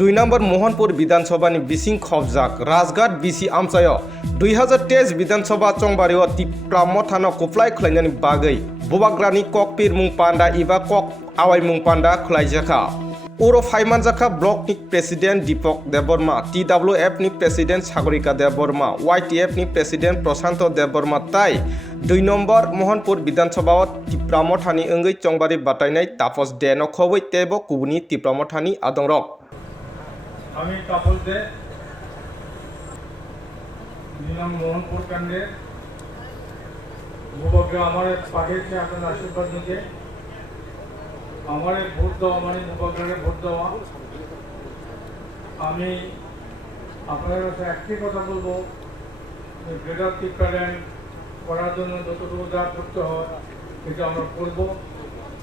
2 নম্বর Mohanpur বিধানসভানি বিসিং খবজাক Rajghat BC আমসায় 2023 বিধানসভা চংবারিও তিপ্রাম থানা কুফলাই খলাইনানি বাগै बुबाग्रानि कक पिरमुं पान्डा इबा कक आवाइमुं पान्डा खुलाइजाखा उरो फाइमानजाखा ब्लक नि प्रेसिडेंट दीपक देबबर्मा TWF नि प्रेसिडेंट सागरिका देबबर्मा YTF नि प्रेसिडेंट प्रशांत देबबर्मा ताई 2 नम्बर मोहनपुर विधानसभाव तिप्राम थानी अंगै चंबारि बातायनाय तापस दे नखबै तेबो कुबुनि तिप्राम थानी आदंरक আমি তাপস দে নিলাম মোহনপুর কাণ্ডে মুবাগ্রা আমার পাঠিয়েছে আপনার আশীর্বাদ নিতে আমার ভোট দেওয়া মানে মুবাগ্রাকে ভোট দেওয়া আমি আপনাদের কাছে একটি কথা বলবো গ্রেটার টিপ্রাল্যান্ড করার জন্য যতটুকু যা করতে হয় এটা আমরা করব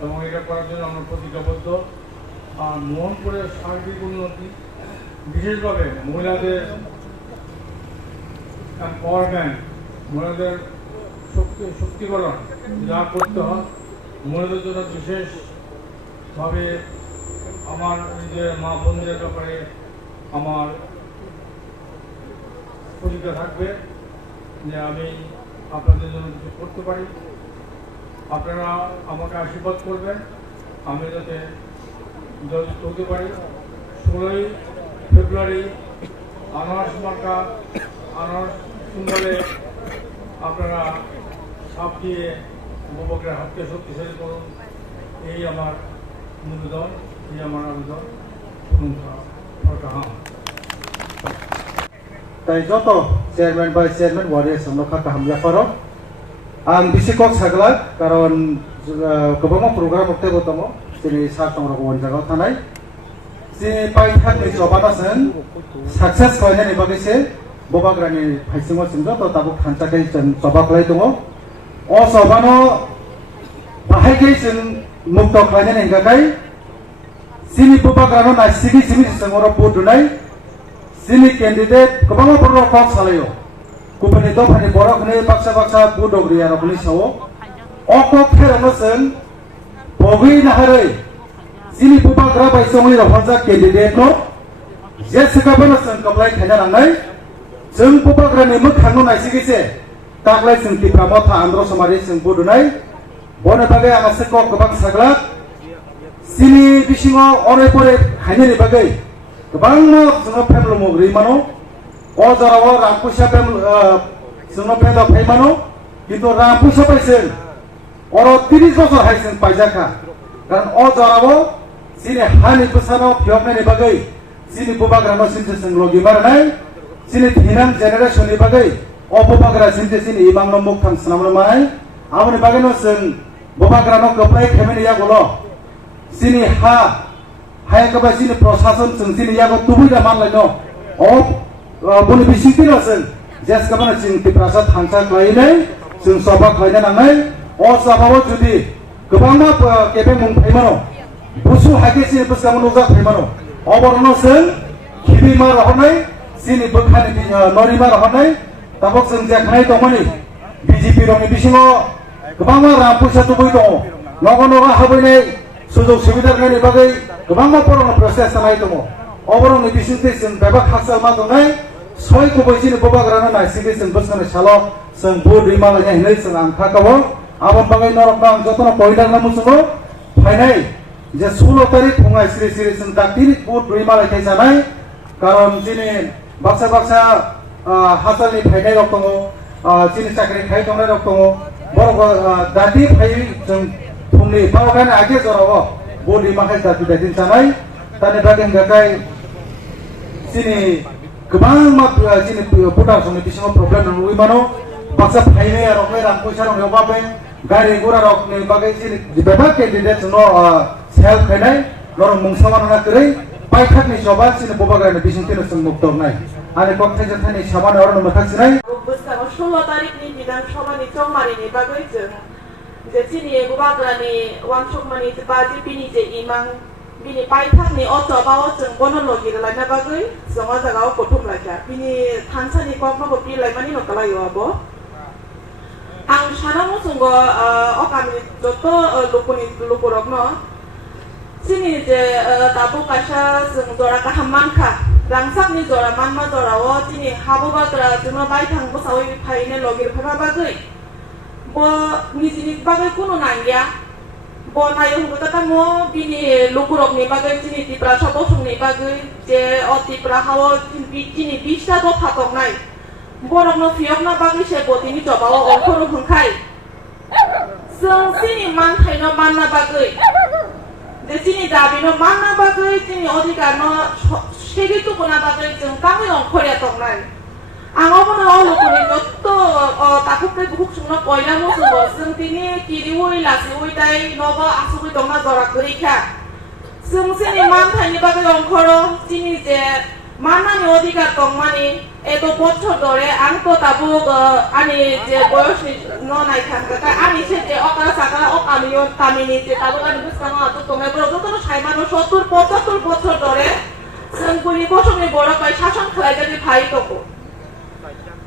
এবং এটা করার জন্য আমরা প্রতিজ্ঞাবদ্ধ আর মোহনপুরের সার্বিক উন্নতি বিশেষভাবে মহিলাদের এম্পাওয়ারমেন্ট মহিলাদের শক্তিকরণ যা করতে হয় মহিলাদের জন্য বিশেষভাবে আমার নিজের মা বোনদের ব্যাপারে আমার প্রতিজ্ঞা থাকবে যে আমি আপনাদের জন্য কিছু করতে পারি আপনারা আমাকে আশীর্বাদ করবেন আমি যাতে জয়যুক্ত হতে পারি 16ই ফেব্রুয়ারি আনারস মার্কা আনারস সিম্বলে আপনারা সাপ দিয়ে মুবাগ্রার হাতকে শক্তিশালী করুন এই আমার নিবেদন এই আমার আবেদন শুনুন তাই যত চেয়ারম্যান ভাইস চেয়ারম্যান ওয়ার্ডের সংরক্ষা কাহামলা করো आं बिसिকক सागला कारण गोबां प्रग्राम हप्तायाव दङ जेरै सा संरक्षक अनजागाव थानाय जे पाइथाननि जबानाजों साक्सेस खालामनायनि बागैसो बबाग्रानि फाइसिङाव जों जत दाबो थांजाखै जों जबाखलाय दङ अ जबानो बाहायखै जों मुक्त खालामनायनि थाखाय जिनि बबाग्रानो नायसिगि जिनि जों अर बुदुनाय जिनि केन्डिडेट गोबां प्रग्राम सालायो गुबुननि दफानि बर'खौनो बाक्सा बाक्सा बुदग्रि आरखौनो सावो अकक फेरावनो जों बगै नाहारै जिनि बुबाग्रा बायसङै रफाजा केन्डिडेटनो जेसेबाबो जों कमलाय थायना लांनाय जों बुबाग्रानि मोखांनो नायसिगैसे दाग्लाय जों तिप्रामाव था आन्ध्र समारि जों बुदुनाय बनो बागै आं एसे गोबां साग्ला जिनि बिसिङाव अराय परे हायनायनि बागै गोबां जोङो फेमल मग्रि मानो अजाराव रामपुसा जोंनो फेदा फाइमानो किन्तु रामपुसा पाइसों अर 30 बছর हाइसों पाइजाखा कारण अजाराव जिनि हानि बोसानाव फियबनायनि बागै जिनि बुबाग्रानो सिनसे जों लगी मारनाय जिनि थिनां जेनेरेशननि बागै अ बुबाग्रा सिनसे जिनि इमांनो मुख थांसनामनो माय आमनि बागैनो जों बुबाग्रानो गोबाय खेमेनि यागोल जिनि हायाखबा जिनि प्रशासन जों जिनि यागो तुबैदा मानलायनो अ बनि बिसिंथिनो जों जेसेबां जों तिप्रासा थांसा खालायनाय जों सभा खालायनो नांनाय अ सभाव जुदि गोबां केबे मुं फाइमानो बुसु हागेसिनि बोसगामो नजा फाइमानो अबरनो जों खिबिमा रहनाय जिनि बोखानि नरिमा रहनाय ताबक जों जेखनाय दंमोनि बिजेपि रंनि बिसिङाव गोबां रां फैसा दुबै दङ नग नग हाबैनाय सुजुग सुबिदानि बागै गोबां परनो प्रसेस जानाय दङ अबरनो बिसिंथि जों बेबा खासाल मा दंनाय सय गुबैसिनि बबाग्रानो नायसिगै जों बोसोरनि साल जों बुद दैमालायनाय होनै जों आंखाखाव आबन बागै नरकना जतन पयलांना मुसुङो फायनाय जे 16 तारिख फुङाय श्री श्री जों दातिनि बुद दैमालायनाय जानाय कारण दिनै बाक्सा बाक्सा हासालनि फायनाय रक दङ जिनि साख्रि खाय दंनाय रक दङ बर दाति फाय जों फुंनि बावगान आगे जराव बुद दैमाखाय दाति दाति जानाय तानि बागै गाय जिनि गोबां जिनि भुटान समनि बिसिङाव प्रब्लेम नुयो मानो बाक्सा फायनाय आरो रामपुसा रंयाव बाबे गारि गुरा रकनि बागै जिनि बेबा केन्डिडेट जोंनो सेल्फ खायनाय नर मुंसामाना करै पाइखानि सभा जिनि बबाग्रानि बिसिंथिनो जों मुक्तनाय आरो कक्राझार जथानि सामानो अरनो मोखासिनाय बोसोराव 16 तारिखनि विधानसभानि चौमारिनि बागै जों जे जिनि बबाग्रानि वानसकमानि बाजिपिनि जे इमां बिनि पाइथाकनि अट'बाव जों बनलगि लायना बागै जों जागाव गथुम लायखा बिनि थानसानि ककनबो बिलायमानि नकलायो आबो आं साना मुसुंगो अकामनि जत लोकनि लोकरकनो sini je tabu kasha sung jora kahamanka rangsak ni jora manma jora o sini habu bagra juma bai thang bo sawi phaine logir phaba bagui bo nijini bagai kuno nangya bo nayo hungka ta mo bini lukurok ni bagai sini tipra sabo sung ni bagai je o tipra hawo sini bista do phatok nai borok no fiok na bagai se botini joba o onkoro hungkai sung sini man thaino manna bagai de sini dabi no manna bagai sini odhikar no segi tu kona bagai jeng kami onkore tok nai angau bono olo kuni notto takupre buk sungno koila mo subo sung tini kiri ui lasi ui dai nobo asukui tongna jora kurika sung sini man thaini bagai onkoro sini je manna ni odhikar tongmani eto bochor dore ang to tabuk ani je boyos ni no nai khangka ani se je okara sakara ok amiyo tamini je tabuk ani buskano atu tome boro to saimano 70 75 bochor dore sengpuri bosongni borok bai শাসন খাইজানি ভাই তকো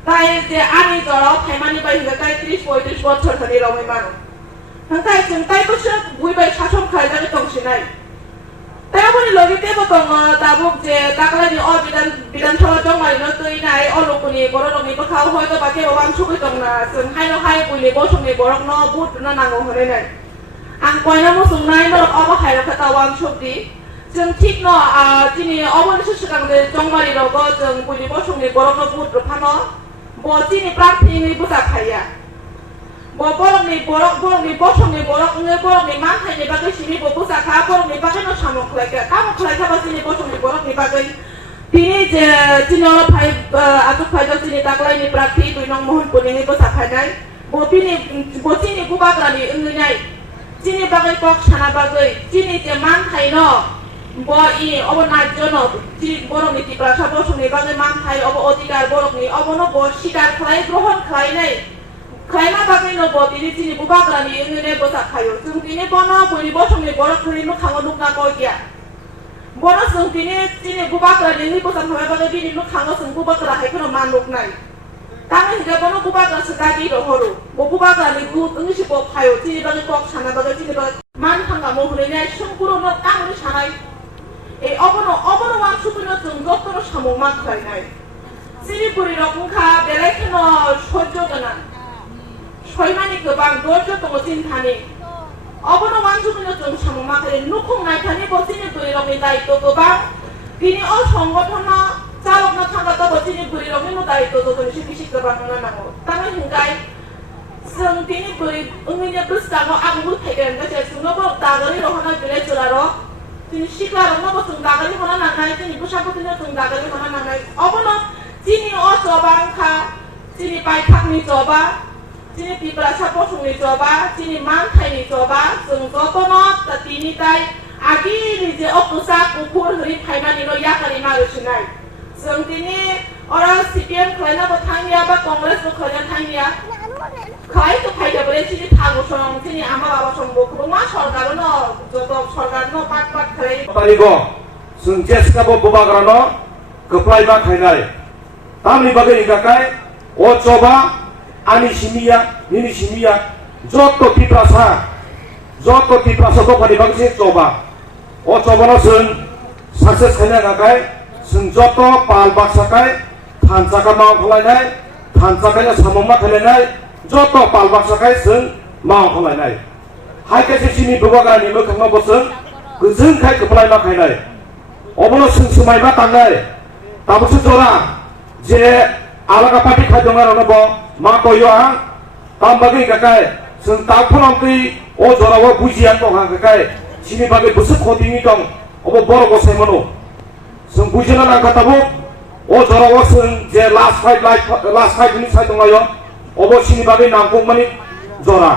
তাই যে ani জড়াও ফাইমানি by হিগাই 30 35 বছর ধরে রমই মানো তাই চিন্তাই বছর বুই বাই শাসন খাইজানি তংসিনাই তাই আপনি লগিতে বতং তাবুক যে তাকলানি অ বিধানসভা জমাই ন তৈ নাই অলকুনি বড় রমি বখাও হয়তো বাকে ওয়াং সুকই তংনা जों হাইনো হাই বুইলে বসংনি বরক ন বুট ন নাঙ্গো হরে নাই আং কয়না মুসুংনাই ন অব হাইরা খাতা ওয়াং সুকদি जों ঠিক ন তিনি অবনিশ সিগাंगे জংমারি রগ जों বুইলে বসংনি বরক ন বুট রফানো ব তিনি প্রার্থীনি বুজা খাইয়া ব বরকনি বসংনি বরক নে বরকনি মান থাইনি বাগै সিনি ব বুজা খা বরকনি বাগै ন সামক লাইকা কামক লাইকা বা তিনি বসংনি বরকনি বাগै তিনি যে তিনি অল ভাই আতুক ভাই তিনি তাকলাইনি প্রার্থী 2 নং মোহনপুরনি বুজা খাইনাই ব তিনি গুবাগ্রানি ইংনাই তিনি বাগै কক সানা বাগै তিনি যে মান থাইন ব ই অবনাজ্য তিনি বরকনি টিপ্রাসা বসংনি বাগै মান থাই অব অধিকার বরকনি অবন ব স্বীকার খাই গ্রহণ খাইনাই খাইনা বাগै ন ব তিনি গুবাগ্রানি ইংনে বুজা খায়ো जों তিনি বন বলি বসংনি বরকনি ন খাঙ্গ নুকনা কইয়া বন जों তিনি গুবাগ্রানি নি বুজা খাই বাগै তিনি ন খাঙ্গ जों গুবাগ্রা হাইখনো মানুক নাই তানে হিগা বন গুবাগ্রা সকাগি রহরো ব গুবাগ্রানি গু ইংলিশ ব খায়ো তিনি বাগै কক সানা বাগै তিনি বাগै মান থাঙ্গা মহলে নাই সম্পূর্ণ ন কাংনি সানাই এই অবন ওয়ান সুতুনো जों যতন সামো মান খাই নাই সিরিপুরি রকমখা বেলাইখেন সহ্য গনা সয়মানি গোবাं দর্জ দङ চিন্তানি অবন ওয়ান সুতুনো जों সামো মাখাই নুখং নাইথানি বচিনি দুই রকমনি দায়িত্ব গোবাं তিনি অ সংগঠন চালক না থাকা তো বচিনি দুই রকমনি দায়িত্ব যতন সিকি গোবাं না নামো তানে হিংগাই जों তিনি বুড়ি উমিনে বুস্তাঙ্গ আগু থাইগেন গাছে সুনো বক দাগরি রহনা বিলে চলারো তিনি শিকলা রং বসুং দাগরি হনা নানাই তিনি বুসাপতিনে जों দাগরি হনা নানাই অবন তিনি অ জবাংখা তিনি পাইথাকনি জবা তিনি পিপ্রাসা বসুংনি জবা তিনি মান থাইনি জবা जों যতন তা তিনি তাই আগিনি যে অকুসা কুকুর হরি ফাইমানি ন ইয়াকারি মারুসিনাই जों তিনি অরা সিপিএম খাইনা বা থাইনিয়া বা কংগ্রেস বো খাইনা থাইনিয়া খাই তো খাইয়া বলে তিনি থাগো সং তিনি আমা বাবা সম্ভব মা সরকার ন যত সরকার ন পাট খাই तारिगो जों जेसकाबो बुबाग्रानो गोप्लायबा खायनाय तामनि बागै हिगाखाय अ जबा आनि सिमिया निनि सिमिया जत तिप्रासा दखानि बागै जबा अ जबानो जों साक्सेस खायनाय गाखाय जों जत पाल बाक्साखाय थानसाका माव खालायनाय थानसाखायनो साममा खालायनाय जत पाल बाक्साखाय जों माव खालायनाय हायकेसे सिनि बुबाग्रानि मोखाङाव बोसों गोजोंखाय गोप्लायबा खायनाय अबनो जों समायबा थांनाय ताबसो जरा जे आलागा पार्टी खायदों आरो ब मा कयो आं ताम बागै गाखाय जों ताफोरावै अ जराव बुजिया दं गाखाय सिनि बागै बोसो खदिनि दं अब बर गसायमनो जों बुजिना नांखाताबो अ जराव जों जे लास्ट फाइट नि साइड दंलायो अब सिनि बागै नांगौ मानि जरा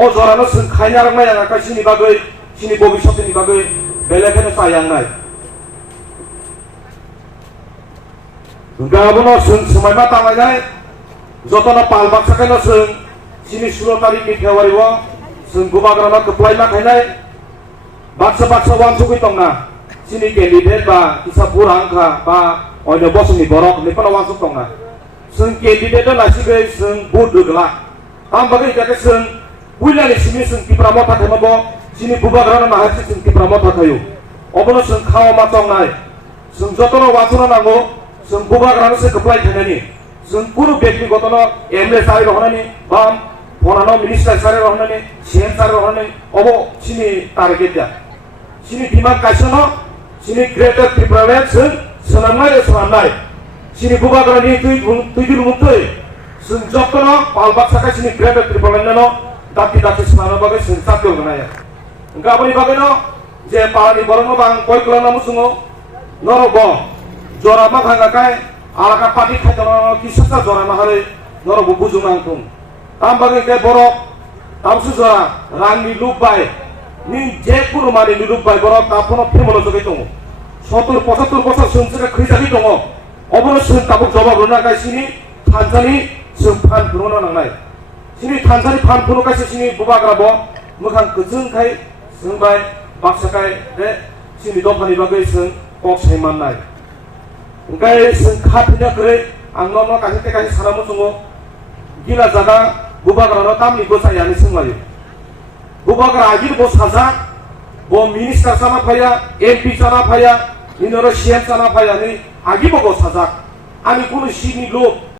अ जरानो जों खायना रांनाय गाखाय सिनि बागै सिनि भबिष्यतनि बागै बेलेखायनो सायांनाय गाबोनो जों समायमा तांलायनाय जतन पाल बाक्साखायनो जों सिनि 16 तारिखनि फेब्रुवारियाव जों गुबाग्रानो गोप्लायमा खायनाय बाक्सा वान सुगै दंना सिनि केन्डिडेट बा इसा बुरांखा बा अयनो बसंनि बरक लेफाना वान सुग दंना जों केन्डिडेट लासिगै जों बुट दोगला ताम बागै गाके जों बुइलानि सिनि जों तिप्रा मथा खायमाबो sini bubagrana mahasi sing tipramo thakayu obono sing khawa ma tongnai sing jotono wasuna nango sing bubagrana se keplai thanani sing puru ব্যক্তিগতনো এমএলএ সারি রহনানি বাম ফোনানো মিনিস্টার সারি রহনানি সিএম সারি রহনানি অবো সিনি টার্গেটয়া সিনি ডিমান্ড কাইসনো সিনি গ্রেটার ত্রিপুরা সং সোনামনাই সিনি বুবাগ্রানি তুই মুক্তই sung jokono palbak sakai sini grade tripolenano dati semana bagai sung sakyo ganaya engka bani bagai no je palani borong bang koi kelana musungo noro bo jora ma khanga kai alaka pati khaitono kisasa jora ma hare noro bo bujung angtung tam bagai ke borok tamsu jora rangni lubai ni je kuno mari lubai borok tapono femono jogai tongo 70-75 বছর সঞ্চয় খৈজাকি দङ অবনো song তাবuk জবাব রনা kai sini थानसानि जों फान फुनो नांनाय सिनि थानसानि फान फुनो कासे सिनि बुबाग्राबो मोखां गोजोंखाय जोंबाय बाक्साखाय रे सिनि दफानि बागै जों कक सायमाननाय ओंखाय जों खाथिना गरै आंनो न कासे कासे सानामो जोङो गिला जागा बुबाग्रानो तामनि गोसायानि सोंलायो बुबाग्रा आगिर बो साजा बो मिनिस्टार साना फाया एमपि साना फाया निनरो सीएम साना फाया नि आगिबो बो साजा आनि कुनु सिनि लोक